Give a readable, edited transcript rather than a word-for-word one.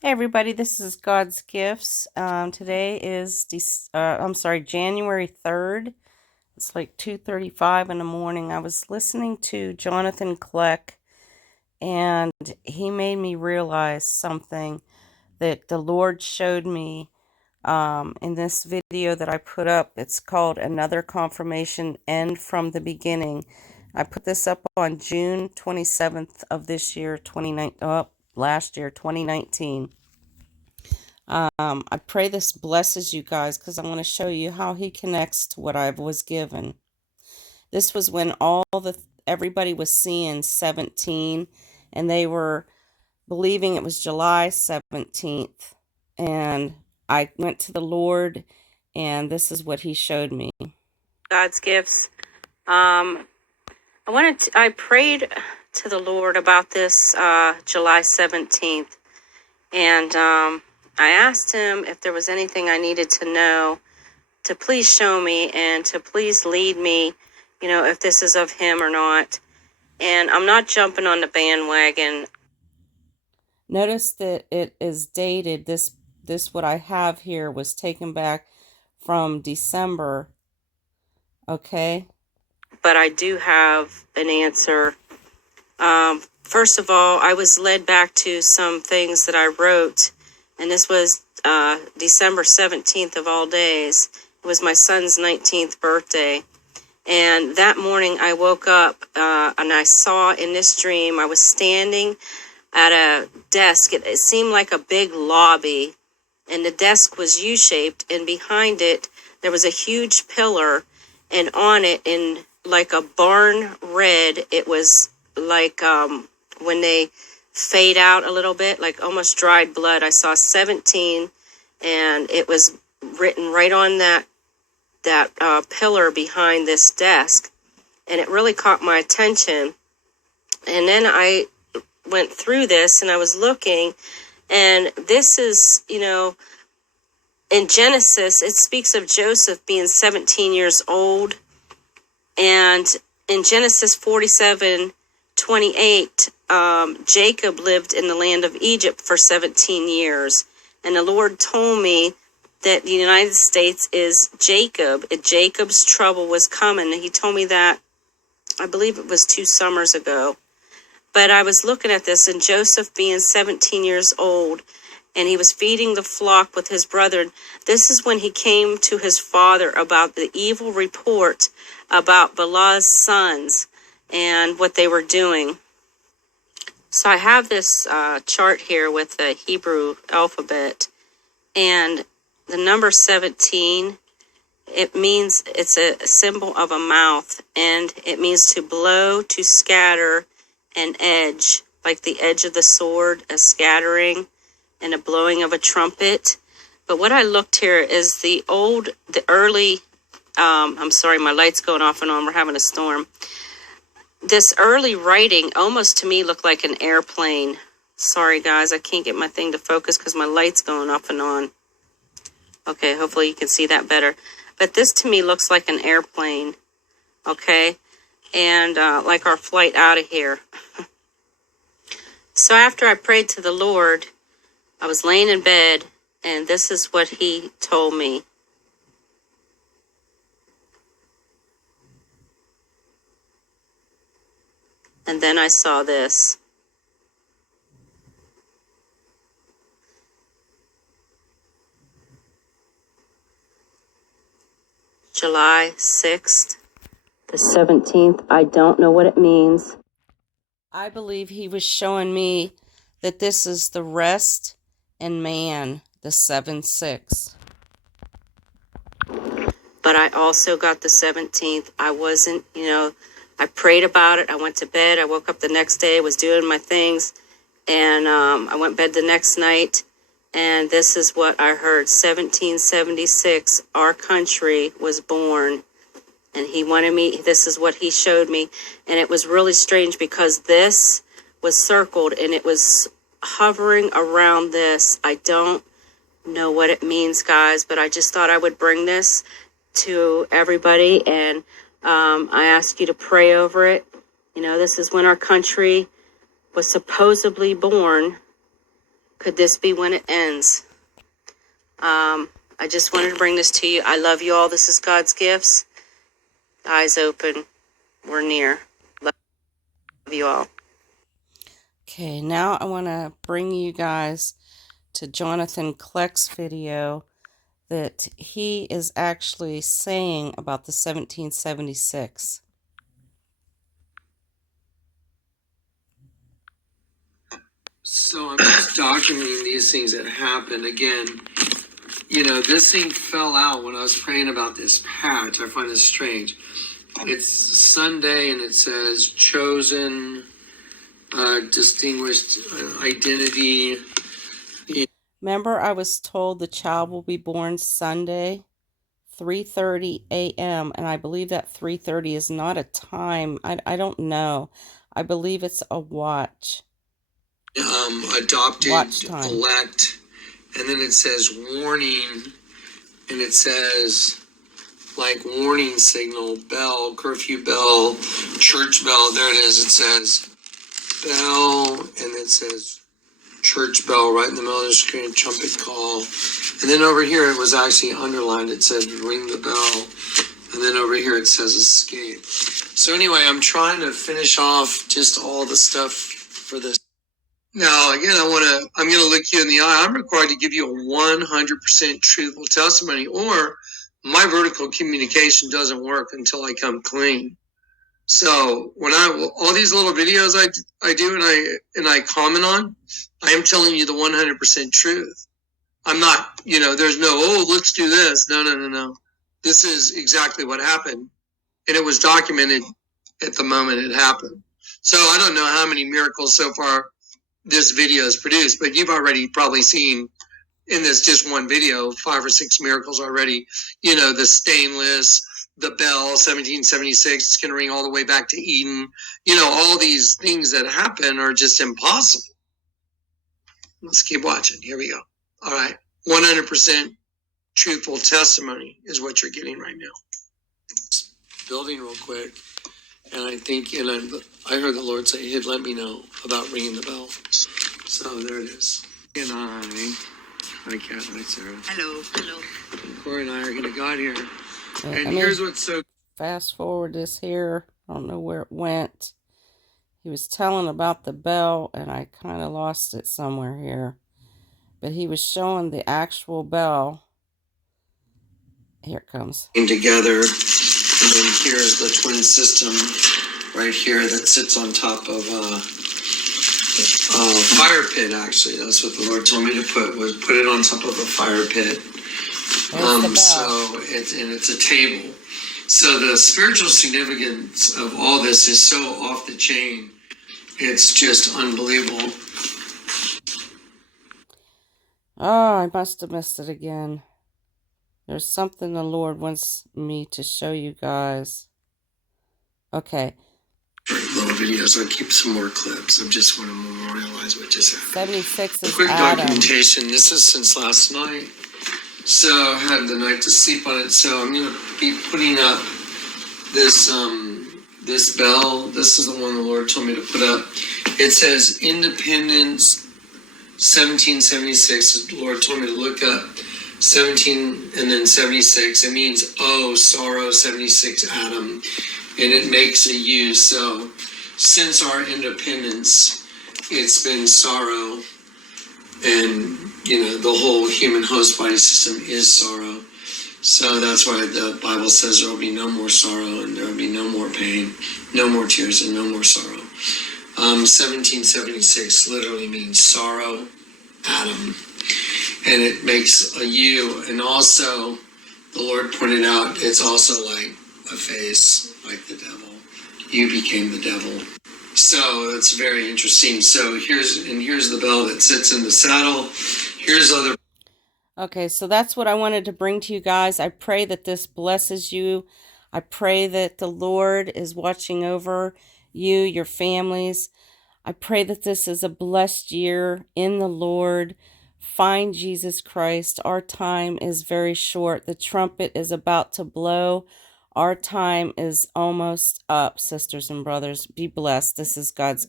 Hey everybody, this is God's Gifts. Today is January 3rd. It's like 2:35 in the morning. I was listening to Jonathan Kleck, and he made me realize something that the Lord showed me in this video that I put up. It's called Another Confirmation, End from the Beginning. I put this up on June 27th of this year, last year, 2019. I pray this blesses you guys because I want to show you how he connects to what I was given. This was when everybody was seeing 17 and they were believing it was July 17th. And I went to the Lord and this is what he showed me. God's gifts. I prayed to the Lord about this July 17th. And I asked him if there was anything I needed to know to please show me and to please lead me, if this is of him or not. And I'm not jumping on the bandwagon. Notice that it is dated. This what I have here was taken back from December. Okay. But I do have an answer. First of all, I was led back to some things that I wrote, and this was December 17th of all days. It was my son's 19th birthday. And that morning I woke up and I saw in this dream, I was standing at a desk. It seemed like a big lobby, and the desk was U-shaped, and behind it there was a huge pillar, and on it in like a barn red, it was like when they fade out a little bit, like almost dried blood. I saw 17, and it was written right on that pillar behind this desk, and it really caught my attention. And then I went through this, and I was looking, and this is, in Genesis, it speaks of Joseph being 17 years old, and in Genesis 47:28, Jacob lived in the land of Egypt for 17 years. And the Lord told me that the United States is Jacob. Jacob's trouble was coming. And he told me that, I believe it was 2 summers ago. But I was looking at this, and Joseph being 17 years old, and he was feeding the flock with his brother. This is when he came to his father about the evil report about Bilhah's sons and what they were doing. So I have this chart here with the Hebrew alphabet, and the number 17, it means, it's a symbol of a mouth, and it means to blow, to scatter, and edge, like the edge of the sword, a scattering and a blowing of a trumpet. But what I looked here is the early, I'm sorry, my light's going off and on, we're having a storm. This early writing almost to me looked like an airplane. Sorry guys, I can't get my thing to focus because my light's going off and on. Okay, hopefully you can see that better. But this to me looks like an airplane, okay? And like our flight out of here. So after I prayed to the Lord, I was laying in bed, and this is what he told me. And then I saw this. July 6th, the 17th. I don't know what it means. I believe he was showing me that this is the rest in man, the 7-6. But I also got the 17th. I wasn't, I prayed about it. I went to bed. I woke up the next day, was doing my things, and I went to bed the next night. And this is what I heard. 1776, our country was born. And he wanted me, this is what he showed me. And it was really strange because this was circled and it was hovering around this. I don't know what it means, guys, but I just thought I would bring this to everybody. And I ask you to pray over it. This is when our country was supposedly born. Could this be when it ends? I just wanted to bring this to you. I love you all. This is God's gifts. Eyes open. We're near. Love you all. Okay, now I want to bring you guys to Jonathan Kleck's video that he is actually saying about the 1776. So I'm just documenting these things that happened. Again, you know, this thing fell out when I was praying about this patch. I find this strange. It's Sunday and it says chosen, distinguished identity. Remember, I was told the child will be born Sunday, 3:30 a.m. And I believe that 3:30 is not a time. I don't know. I believe it's a watch. Adopted, elect, and then it says warning, and it says like warning signal, bell, curfew bell, church bell. There it is. It says bell, and it says church bell right in the middle of the screen, trumpet call. And then over here it was actually underlined. It said ring the bell. And then over here it says escape. So anyway, I'm trying to finish off just all the stuff for this. Now, again, I'm going to look you in the eye. I'm required to give you a 100% truthful testimony, or my vertical communication doesn't work until I come clean. So when all these little videos I do and I comment on, I am telling you the 100% truth. I'm not, there's no, let's do this. No. This is exactly what happened. And it was documented at the moment it happened. So I don't know how many miracles so far this video is produced, but you've already probably seen in this just one video 5 or 6 miracles already. The stainless, the bell, 1776, it's going to ring all the way back to Eden. All these things that happen are just impossible. Let's keep watching. Here we go. All right. 100% truthful testimony is what you're getting right now. Building real quick. And I think, I heard the Lord say he'd let me know about ringing the bell. So there it is. And hi Kat, hi Sarah. Hello. And Corey and I are going to go out here. And here's what's so... Fast forward this here. I don't know where it went. He was telling about the bell, and I kind of lost it somewhere here. But he was showing the actual bell. Here it comes. Together. And then here's the twin system right here that sits on top of a fire pit, actually. That's what the Lord told me to put it on top of a fire pit. So it's a table. So the spiritual significance of all this is so off the chain. It's just unbelievable. Oh, I must have missed it again. There's something the Lord wants me to show you guys. Okay. Little videos. I'll keep some more clips. I just want to memorialize what just happened. 76 is quick Adam. Documentation. This is since last night. So I had the night to sleep on it. So I'm going to be putting up this this bell. This is the one the Lord told me to put up. It says Independence 1776. The Lord told me to look up 17 and then 76. It means sorrow, 76 Adam, and it makes a U. So since our independence, it's been sorrow, and the whole human host body system is sorrow. So that's why the Bible says there will be no more sorrow, and there will be no more pain, no more tears, and no more sorrow. 1776 literally means sorrow, Adam. And it makes a U. And also, the Lord pointed out, it's also like a face, like the devil. You became the devil. So that's very interesting. So here's the bell that sits in the saddle. Here's other... Okay, so that's what I wanted to bring to you guys. I pray that this blesses you. I pray that the Lord is watching over you, your families. I pray that this is a blessed year in the Lord. Find Jesus Christ. Our time is very short. The trumpet is about to blow. Our time is almost up, sisters and brothers. Be blessed. This is God's